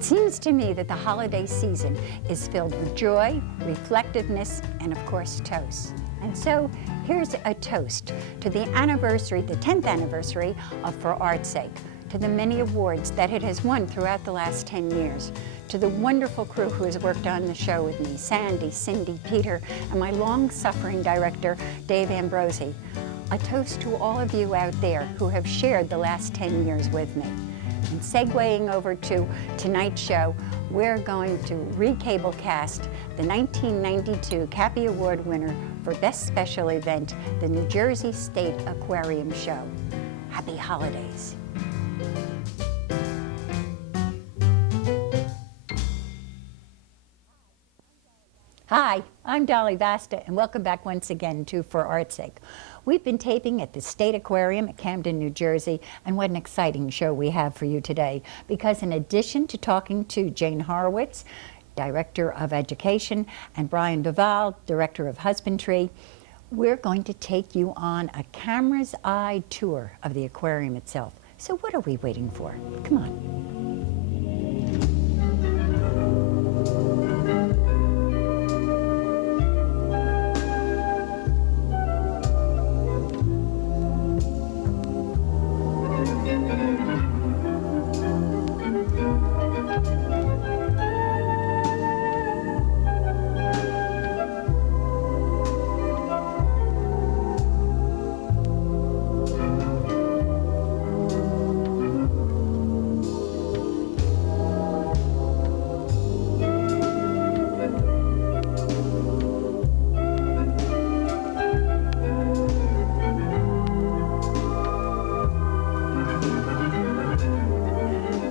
It seems to me that the holiday season is filled with joy, reflectiveness, and of course, toast. And so, here's a toast to the anniversary, the 10th anniversary of For Art's Sake, to the many awards that it has won throughout the last 10 years, to the wonderful crew who has worked on the show with me, Sandy, Cindy, Peter, and my long-suffering director, Dave Ambrosi. A toast to all of you out there who have shared the last 10 years with me. And segueing over to tonight's show, we're going to re-cable cast the 1992 Cappy Award winner for Best Special Event, the New Jersey State Aquarium Show. Happy holidays. Hi, I'm Dolly Vasta, and welcome back once again to For Art's Sake. We've been taping at the State Aquarium at Camden, New Jersey, and what an exciting show we have for you today, because in addition to talking to Jane Horowitz, Director of Education, and Brian Duval, Director of Husbandry, we're going to take you on a camera's eye tour of the aquarium itself. So what are we waiting for? Come on.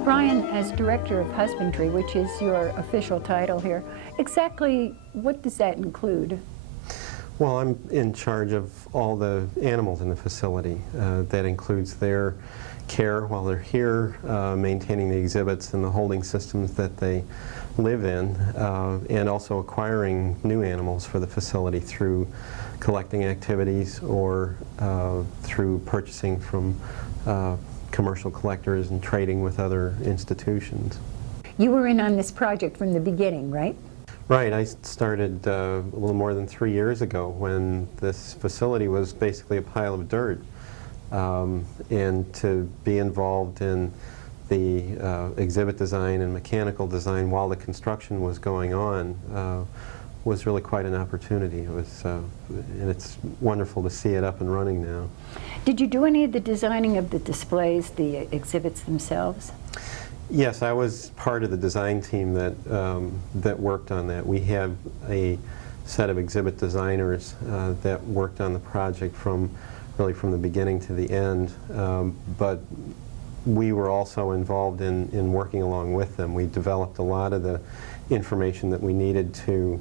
Brian, as Director of Husbandry, which is your official title here, exactly what does that include? Well, I'm in charge of all the animals in the facility. That includes their care while they're here, maintaining the exhibits and the holding systems that they live in, and also acquiring new animals for the facility through collecting activities or through purchasing from commercial collectors and trading with other institutions. You were in on this project from the beginning, right? Right. I started a little more than 3 years ago when this facility was basically a pile of dirt. And to be involved in the exhibit design and mechanical design while the construction was going on was really quite an opportunity. It was, and it's wonderful to see it up and running now. Did you do any of the designing of the displays, the exhibits themselves? Yes, I was part of the design team that that worked on that. We have a set of exhibit designers that worked on the project really from the beginning to the end, but we were also involved in working along with them. We developed a lot of the information that we needed to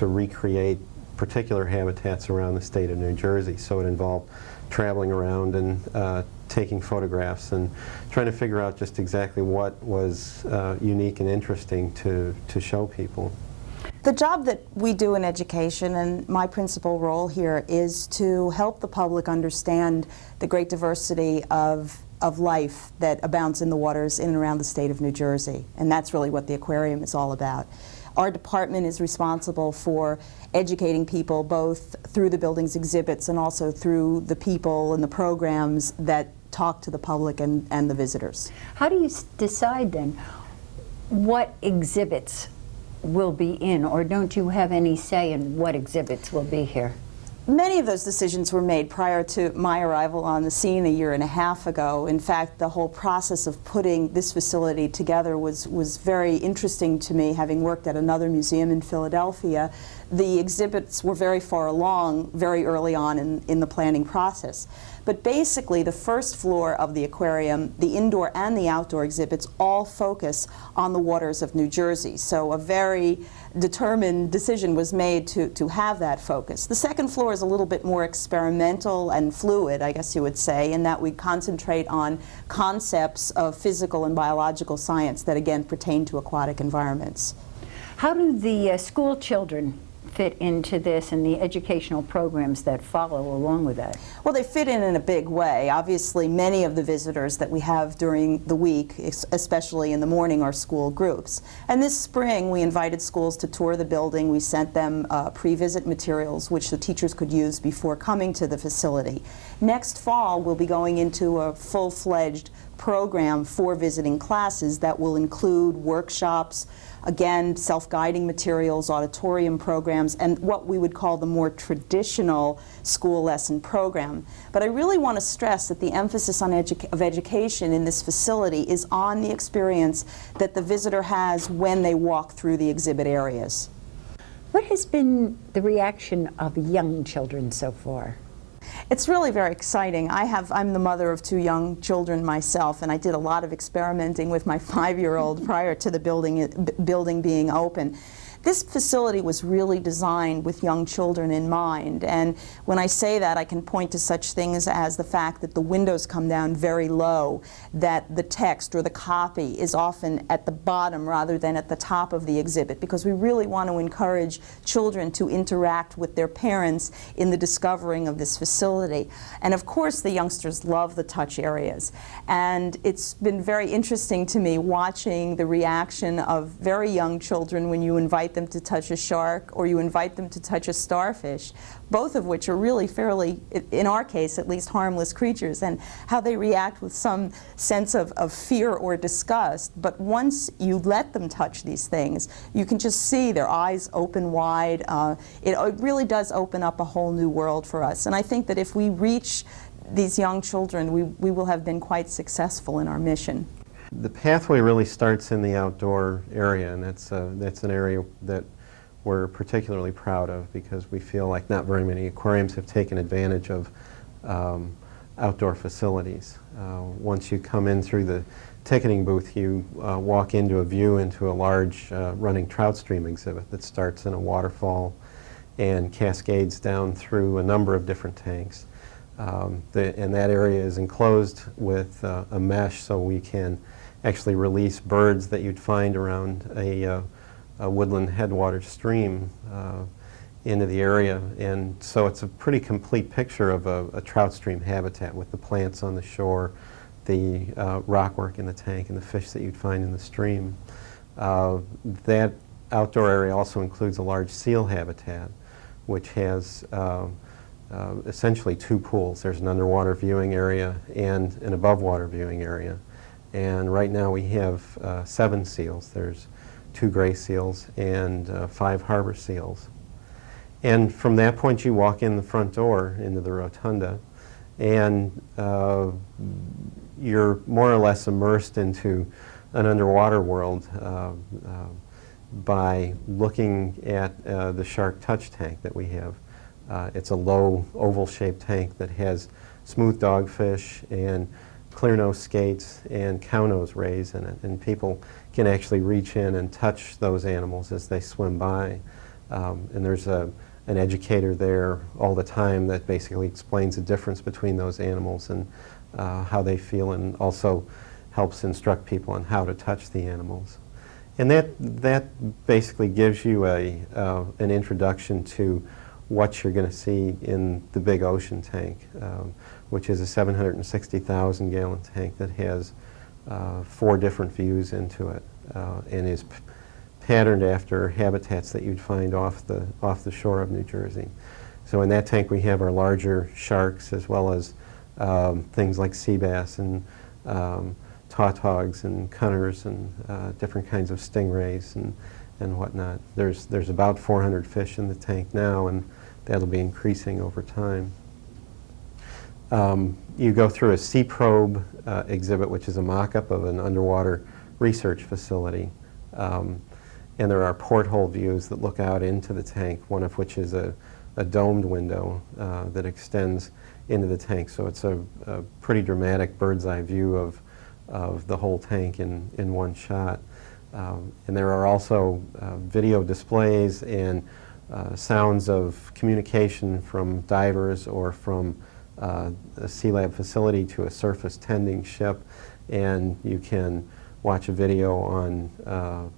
recreate particular habitats around the state of New Jersey. So it involved traveling around and taking photographs and trying to figure out just exactly what was unique and interesting to show people. The job that we do in education, and my principal role here, is to help the public understand the great diversity of life that abounds in the waters in and around the state of New Jersey. And that's really what the aquarium is all about. Our department is responsible for educating people both through the building's exhibits and also through the people and the programs that talk to the public and the visitors. How do you decide then what exhibits will be in, or don't you have any say in what exhibits will be here? Many of those decisions were made prior to my arrival on the scene a year and a half ago. In fact, the whole process of putting this facility together was very interesting to me, having worked at another museum in Philadelphia. The exhibits were very far along very early on in the planning process. But basically, the first floor of the aquarium, the indoor and the outdoor exhibits, all focus on the waters of New Jersey. So a very determined decision was made to have that focus. The second floor is a little bit more experimental and fluid, I guess you would say, in that we concentrate on concepts of physical and biological science that, again, pertain to aquatic environments. How do the school children fit into this and the educational programs that follow along with that? Well, they fit in a big way. Obviously, many of the visitors that we have during the week, especially in the morning, are school groups. And this spring, we invited schools to tour the building. We sent them pre-visit materials, which the teachers could use before coming to the facility. Next fall, we'll be going into a full-fledged program for visiting classes that will include workshops, again, self-guiding materials, auditorium programs, and what we would call the more traditional school lesson program. But I really want to stress that the emphasis on education in this facility is on the experience that the visitor has when they walk through the exhibit areas. What has been the reaction of young children so far? It's really very exciting. I'm the mother of 2 young children myself, and I did a lot of experimenting with my 5-year-old prior to the building being open. This facility was really designed with young children in mind, and when I say that, I can point to such things as the fact that the windows come down very low, that the text or the copy is often at the bottom rather than at the top of the exhibit, because we really want to encourage children to interact with their parents in the discovering of this facility. And of course, the youngsters love the touch areas, and it's been very interesting to me watching the reaction of very young children when you invite them to touch a shark or you invite them to touch a starfish, both of which are really fairly, in our case at least, harmless creatures, and how they react with some sense of fear or disgust. But once you let them touch these things, you can just see their eyes open wide. It really does open up a whole new world for us. And I think that if we reach these young children, we will have been quite successful in our mission. The pathway really starts in the outdoor area, and that's an area that we're particularly proud of because we feel like not very many aquariums have taken advantage of outdoor facilities. Once you come in through the ticketing booth, you walk into a view into a large running trout stream exhibit that starts in a waterfall and cascades down through a number of different tanks. And that area is enclosed with a mesh so we can actually release birds that you'd find around a woodland headwater stream into the area. And so it's a pretty complete picture of a trout stream habitat with the plants on the shore, the rockwork in the tank, and the fish that you'd find in the stream. That outdoor area also includes a large seal habitat, which has essentially 2 pools. There's an underwater viewing area and an above water viewing area. And right now we have 7 seals. There's 2 gray seals and 5 harbor seals. And from that point you walk in the front door into the rotunda, and you're more or less immersed into an underwater world by looking at the shark touch tank that we have. It's a low oval-shaped tank that has smooth dogfish and clear-nose skates and cow-nose rays in it, and people can actually reach in and touch those animals as they swim by. And there's an educator there all the time that basically explains the difference between those animals and how they feel, and also helps instruct people on how to touch the animals. And that basically gives you an introduction to what you're going to see in the big ocean tank, which is a 760,000 gallon tank that has 4 different views into it and is patterned after habitats that you'd find off the shore of New Jersey. So in that tank we have our larger sharks as well as things like sea bass and tautags and cunners and different kinds of stingrays and whatnot. There's about 400 fish in the tank now, and that'll be increasing over time. You go through a sea probe exhibit, which is a mock-up of an underwater research facility. And there are porthole views that look out into the tank, one of which is a domed window that extends into the tank. So it's a pretty dramatic bird's eye view of the whole tank in one shot. And there are also video displays and sounds of communication from divers or from a Sea Lab facility to a surface tending ship, and you can watch a video on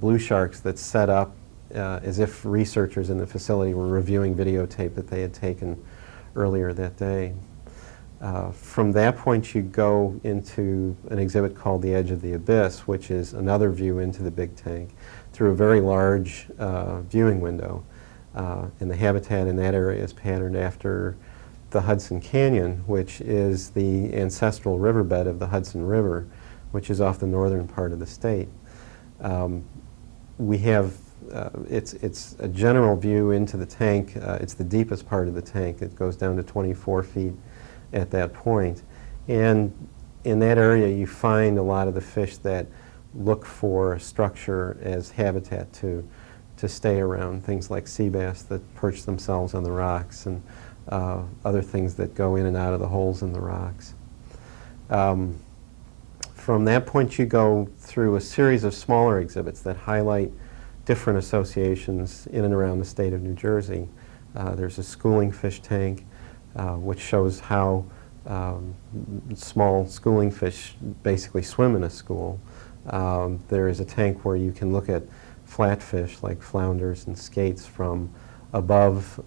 blue sharks that's set up as if researchers in the facility were reviewing videotape that they had taken earlier that day. From that point, you go into an exhibit called The Edge of the Abyss, which is another view into the big tank through a very large viewing window. And the habitat in that area is patterned after the Hudson Canyon, which is the ancestral riverbed of the Hudson River, which is off the northern part of the state. We have, it's a general view into the tank. It's the deepest part of the tank. It goes down to 24 feet at that point. And in that area, you find a lot of the fish that look for structure as habitat to stay around, things like sea bass that perch themselves on the rocks and other things that go in and out of the holes in the rocks. From that point, you go through a series of smaller exhibits that highlight different associations in and around the state of New Jersey. There's a schooling fish tank, which shows how small schooling fish basically swim in a school. There is a tank where you can look at flatfish like flounders and skates from above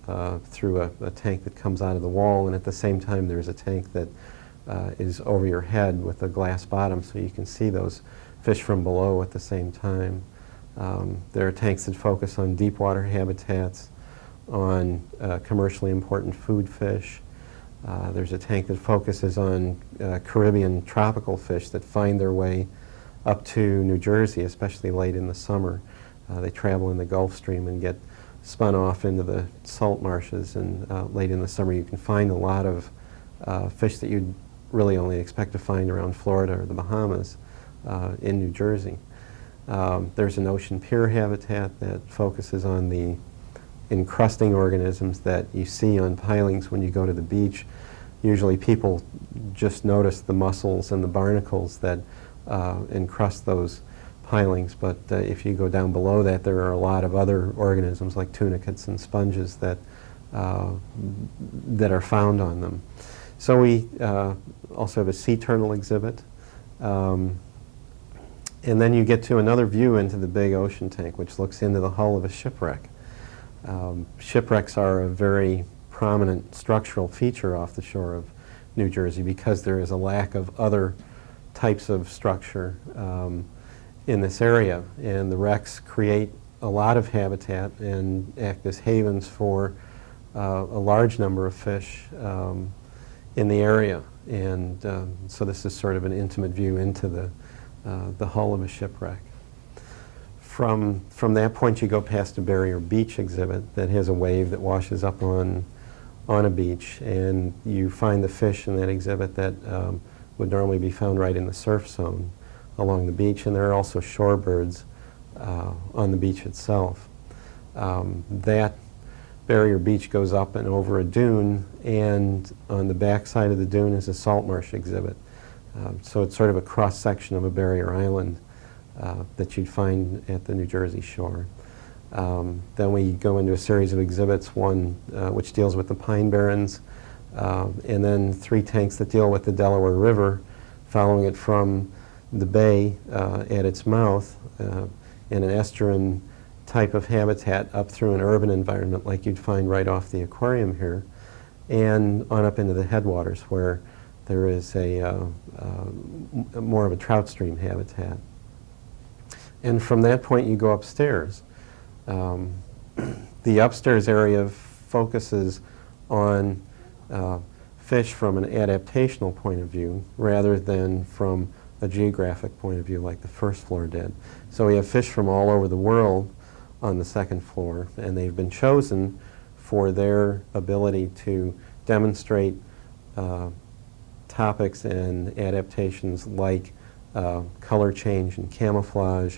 through a tank that comes out of the wall, and at the same time there's a tank that is over your head with a glass bottom so you can see those fish from below at the same time. There are tanks that focus on deep water habitats, on commercially important food fish. There's a tank that focuses on Caribbean tropical fish that find their way up to New Jersey, especially late in the summer. They travel in the Gulf Stream and get spun off into the salt marshes, and late in the summer you can find a lot of fish that you'd really only expect to find around Florida or the Bahamas in New Jersey. There's an ocean pier habitat that focuses on the encrusting organisms that you see on pilings when you go to the beach. Usually people just notice the mussels and the barnacles that encrust those pilings, but if you go down below that, there are a lot of other organisms like tunicates and sponges that that are found on them. So we also have a sea turtle exhibit. And then you get to another view into the big ocean tank, which looks into the hull of a shipwreck. Shipwrecks are a very prominent structural feature off the shore of New Jersey because there is a lack of other types of structure in this area. And the wrecks create a lot of habitat and act as havens for a large number of fish in the area. And so this is sort of an intimate view into the hull of a shipwreck. From that point, you go past a barrier beach exhibit that has a wave that washes up on a beach, and you find the fish in that exhibit that would normally be found right in the surf zone along the beach, and there are also shorebirds on the beach itself. That barrier beach goes up and over a dune, and on the back side of the dune is a salt marsh exhibit. So it's sort of a cross-section of a barrier island that you'd find at the New Jersey shore. Then we go into a series of exhibits, one which deals with the Pine Barrens, and then 3 tanks that deal with the Delaware River, following it from the bay at its mouth in an estuarine type of habitat up through an urban environment like you'd find right off the aquarium here, and on up into the headwaters where there is more of a trout stream habitat. And from that point you go upstairs. The upstairs area focuses on fish from an adaptational point of view rather than from a geographic point of view like the first floor did. So we have fish from all over the world on the second floor, and they've been chosen for their ability to demonstrate topics and adaptations like color change and camouflage,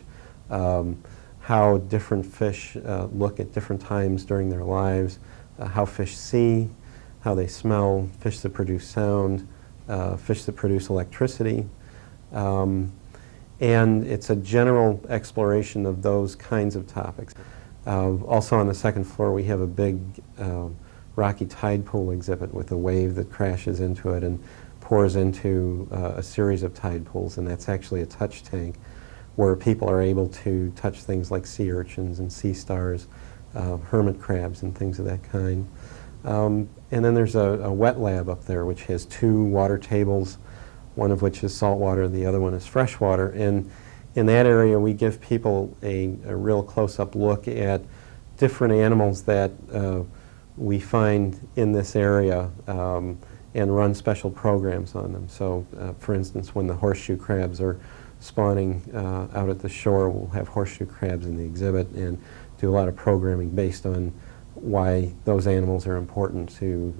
how different fish look at different times during their lives, how fish see, how they smell, fish that produce sound, fish that produce electricity. And it's a general exploration of those kinds of topics. Also on the second floor we have a big rocky tide pool exhibit with a wave that crashes into it and pours into a series of tide pools, and that's actually a touch tank where people are able to touch things like sea urchins and sea stars, hermit crabs and things of that kind. And then there's a wet lab up there which has 2 water tables, one of which is saltwater, the other one is freshwater. And in that area we give people a real close-up look at different animals that we find in this area and run special programs on them. So for instance, when the horseshoe crabs are spawning out at the shore, we'll have horseshoe crabs in the exhibit and do a lot of programming based on why those animals are important to,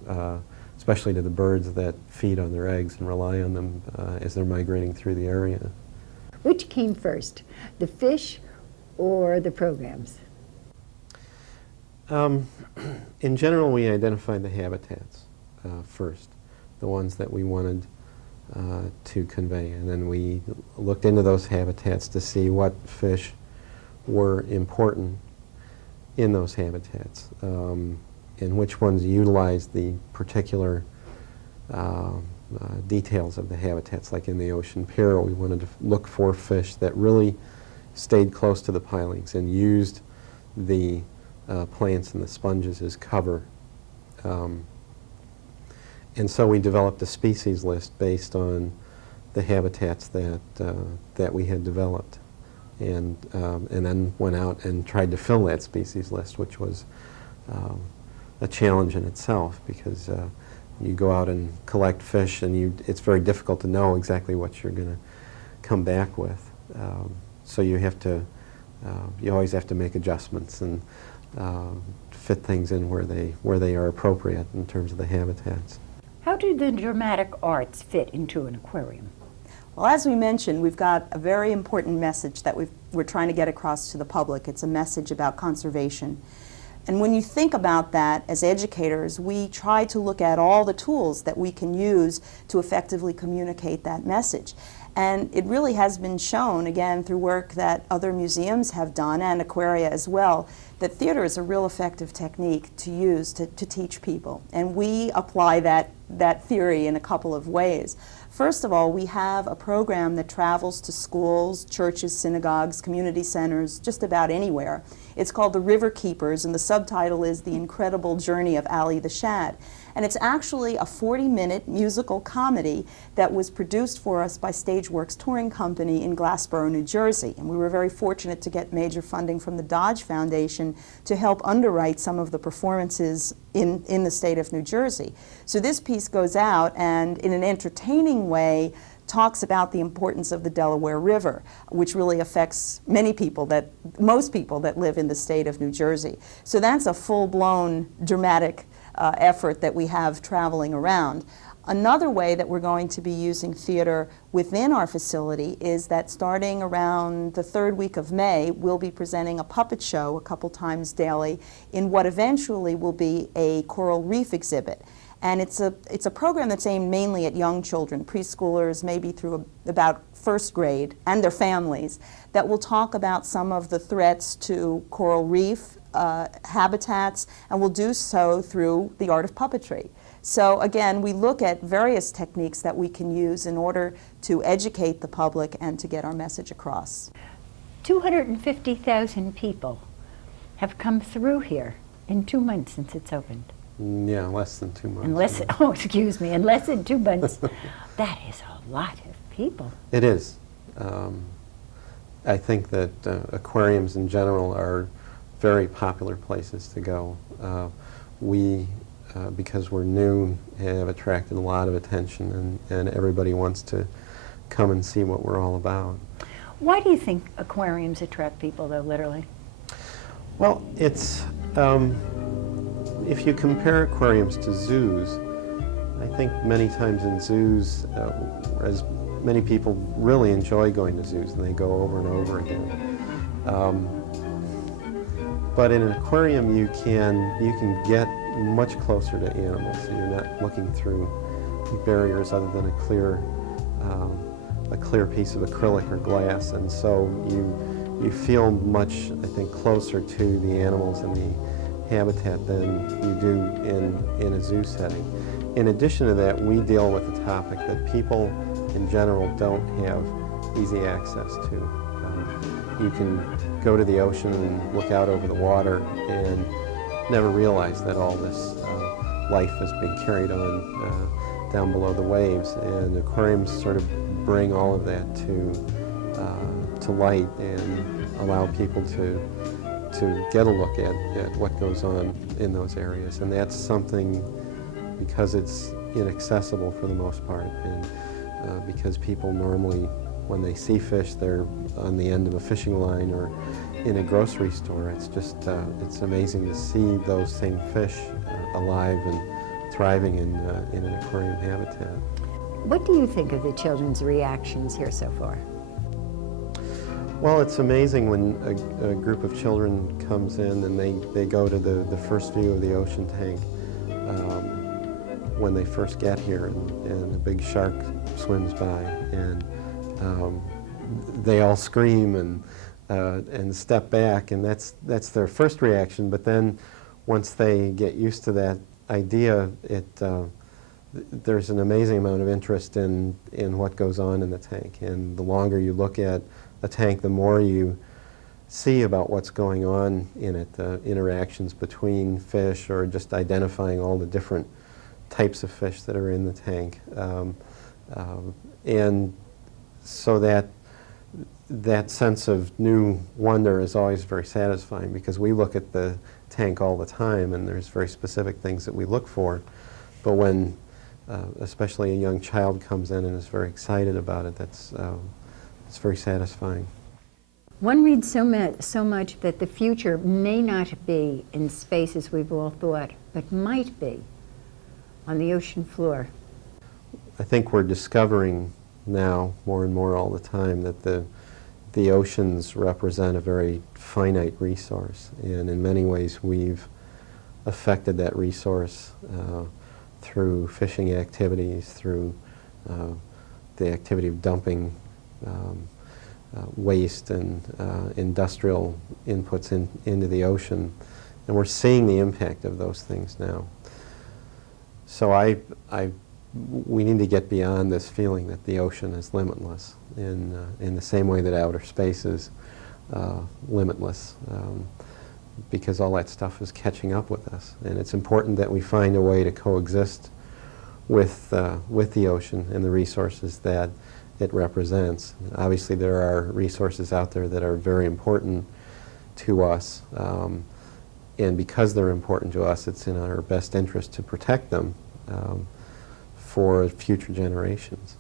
especially to the birds that feed on their eggs and rely on them as they're migrating through the area. Which came first, the fish or the programs? In general, we identified the habitats first, the ones that we wanted to convey, and then we looked into those habitats to see what fish were important in those habitats, and which ones utilized the particular details of the habitats. Like in the ocean pier, we wanted to look for fish that really stayed close to the pilings and used the plants and the sponges as cover. And so we developed a species list based on the habitats that we had developed, and then went out and tried to fill that species list, which was a challenge in itself, because you go out and collect fish and it's very difficult to know exactly what you're going to come back with. So you have to, you always have to make adjustments and fit things in where they are appropriate in terms of the habitats. How do the dramatic arts fit into an aquarium? Well, as we mentioned, we've got a very important message that we're trying to get across to the public. It's a message about conservation. And when you think about that, as educators, we try to look at all the tools that we can use to effectively communicate that message. And it really has been shown, again, through work that other museums have done, and Aquaria as well, that theater is a real effective technique to use to teach people. And we apply that theory in a couple of ways. First of all, we have a program that travels to schools, churches, synagogues, community centers, just about anywhere. It's called The River Keepers, and the subtitle is The Incredible Journey of Ali the Shad. And it's actually a 40-minute musical comedy that was produced for us by Stageworks Touring Company in Glassboro, New Jersey. And we were very fortunate to get major funding from the Dodge Foundation to help underwrite some of the performances in the state of New Jersey. So this piece goes out and, in an entertaining way, talks about the importance of the Delaware River, which really affects most people that live in the state of New Jersey. So that's a full-blown dramatic effort that we have traveling around. Another way that we're going to be using theater within our facility is that starting around the 3rd week of May, we'll be presenting a puppet show a couple times daily in what eventually will be a coral reef exhibit. And it's a program that's aimed mainly at young children, preschoolers, maybe through about 1st grade, and their families, that will talk about some of the threats to coral reef habitats, and we'll do so through the art of puppetry. So again, we look at various techniques that we can use in order to educate the public and to get our message across. 250,000 people have come through here in 2 months since it's opened. Yeah, less than 2 months. In less than 2 months. That is a lot of people. It is. I think that aquariums in general are very popular places to go. We, because we're new, have attracted a lot of attention, and everybody wants to come and see what we're all about. Why do you think aquariums attract people, though, literally? Well, it's, if you compare aquariums to zoos, I think many times in zoos, as many people really enjoy going to zoos, and they go over and over again. But in an aquarium, you can get much closer to animals. So you're not looking through barriers other than a clear piece of acrylic or glass, and so you feel much, I think, closer to the animals and the habitat than you do in a zoo setting. In addition to that, we deal with a topic that people in general don't have easy access to. you can go to the ocean and look out over the water and never realize that all this life is being carried on down below the waves. And aquariums sort of bring all of that to light and allow people to get a look at what goes on in those areas. And that's something, because it's inaccessible for the most part, and because people normally, when they see fish, they're on the end of a fishing line or in a grocery store. It's just, it's amazing to see those same fish alive and thriving in an aquarium habitat. What do you think of the children's reactions here so far? Well, it's amazing when a group of children comes in and they go to the first view of the ocean tank when they first get here, and a big shark swims by, and they all scream and step back, and that's their first reaction. But then once they get used to that idea, there's an amazing amount of interest in what goes on in the tank. And the longer you look at a tank, the more you see about what's going on in it, the interactions between fish, or just identifying all the different types of fish that are in the tank. And so that sense of new wonder is always very satisfying, because we look at the tank all the time and there's very specific things that we look for. But when especially a young child comes in and is very excited about it, it's very satisfying. One reads so much that the future may not be in space as we've all thought, but might be on the ocean floor. I think we're discovering now more and more all the time that the oceans represent a very finite resource, and in many ways we've affected that resource through fishing activities, through the activity of dumping waste and industrial inputs into the ocean, and we're seeing the impact of those things now. So we need to get beyond this feeling that the ocean is limitless in the same way that outer space is limitless, because all that stuff is catching up with us. And it's important that we find a way to coexist with the ocean and the resources that it represents. Obviously there are resources out there that are very important to us, and because they're important to us, it's in our best interest to protect them for future generations.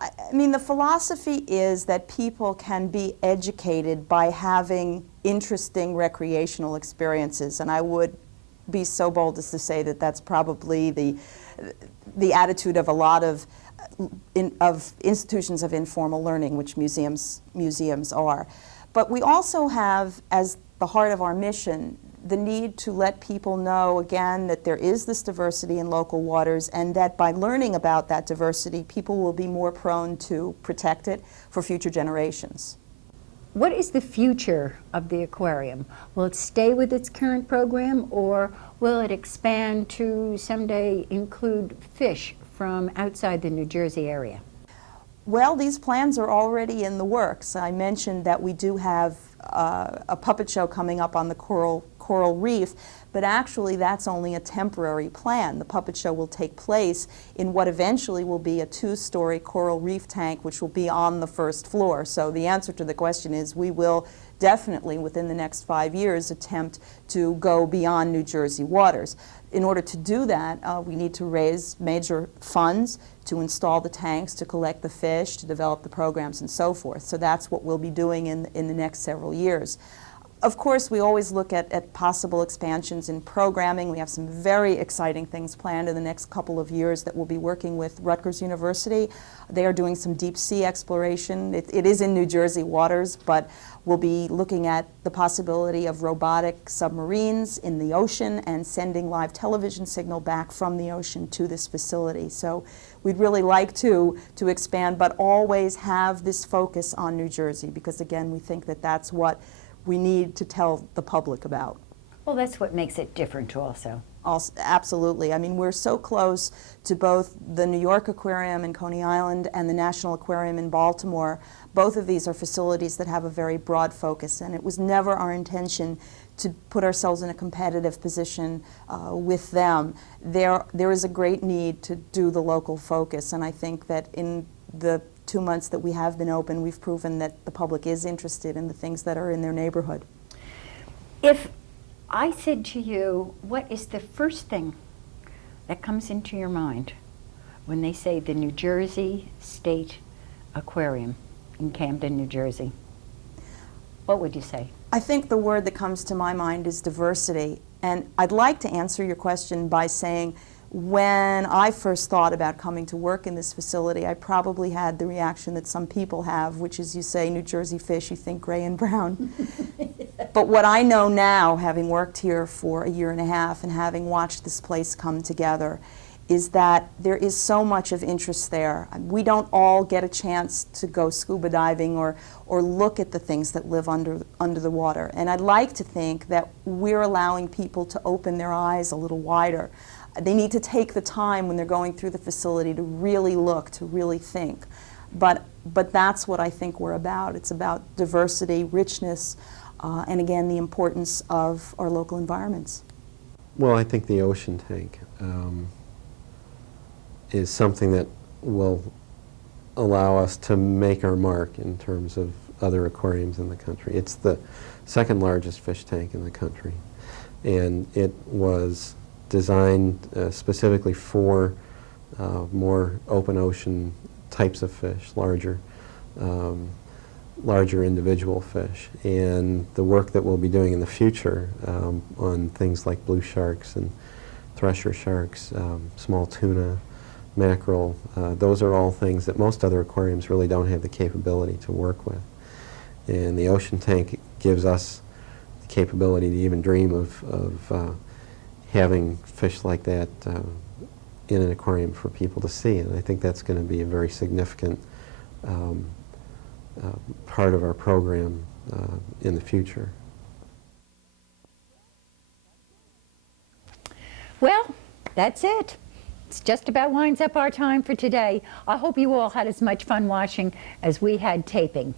I mean, the philosophy is that people can be educated by having interesting recreational experiences, and I would be so bold as to say that that's probably the attitude of a lot of institutions of informal learning, which museums are. But we also have, as the heart of our mission, the need to let people know, again, that there is this diversity in local waters, and that by learning about that diversity, people will be more prone to protect it for future generations. What is the future of the aquarium? Will it stay with its current program, or will it expand to someday include fish from outside the New Jersey area? Well, these plans are already in the works. I mentioned that we do have a puppet show coming up on the coral reef, but actually that's only a temporary plan. The puppet show will take place in what eventually will be a 2-story coral reef tank, which will be on the first floor. So the answer to the question is we will definitely, within the next 5 years, attempt to go beyond New Jersey waters. In order to do that, we need to raise major funds to install the tanks, to collect the fish, to develop the programs, and so forth. So that's what we'll be doing in the next several years. Of course, we always look at possible expansions in programming. We have some very exciting things planned in the next couple of years that we'll be working with Rutgers University. They are doing some deep sea exploration. It is in New Jersey waters, but we'll be looking at the possibility of robotic submarines in the ocean and sending live television signal back from the ocean to this facility. So we'd really like to expand, but always have this focus on New Jersey, because again, we think that that's what we need to tell the public about. Well, that's what makes it different also. Also, absolutely. I mean, we're so close to both the New York Aquarium in Coney Island and the National Aquarium in Baltimore. Both of these are facilities that have a very broad focus, and it was never our intention to put ourselves in a competitive position with them. There is a great need to do the local focus, and I think that in the 2 months that we have been open, we've proven that the public is interested in the things that are in their neighborhood. If I said to you, what is the first thing that comes into your mind when they say the New Jersey State Aquarium in Camden, New Jersey? What would you say? I think the word that comes to my mind is diversity. And I'd like to answer your question by saying, when I first thought about coming to work in this facility, I probably had the reaction that some people have, which is you say New Jersey fish, you think gray and brown. But what I know now, having worked here for a year and a half and having watched this place come together, is that there is so much of interest there. We don't all get a chance to go scuba diving or look at the things that live under the water. And I'd like to think that we're allowing people to open their eyes a little wider. They need to take the time when they're going through the facility to really look, to really think. But that's what I think we're about. It's about diversity, richness, and again, the importance of our local environments. Well, I think the ocean tank is something that will allow us to make our mark in terms of other aquariums in the country. It's the second largest fish tank in the country, and it was designed specifically for more open ocean types of fish, larger individual fish. And the work that we'll be doing in the future on things like blue sharks and thresher sharks, small tuna, mackerel, those are all things that most other aquariums really don't have the capability to work with. And the ocean tank gives us the capability to even dream of having fish like that in an aquarium for people to see. And I think that's going to be a very significant part of our program in the future. Well, that's it. It's just about winds up our time for today. I hope you all had as much fun watching as we had taping.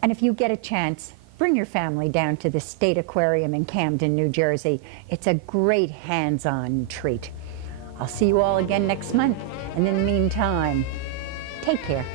And if you get a chance, bring your family down to the State Aquarium in Camden, New Jersey. It's a great hands-on treat. I'll see you all again next month. And in the meantime, take care.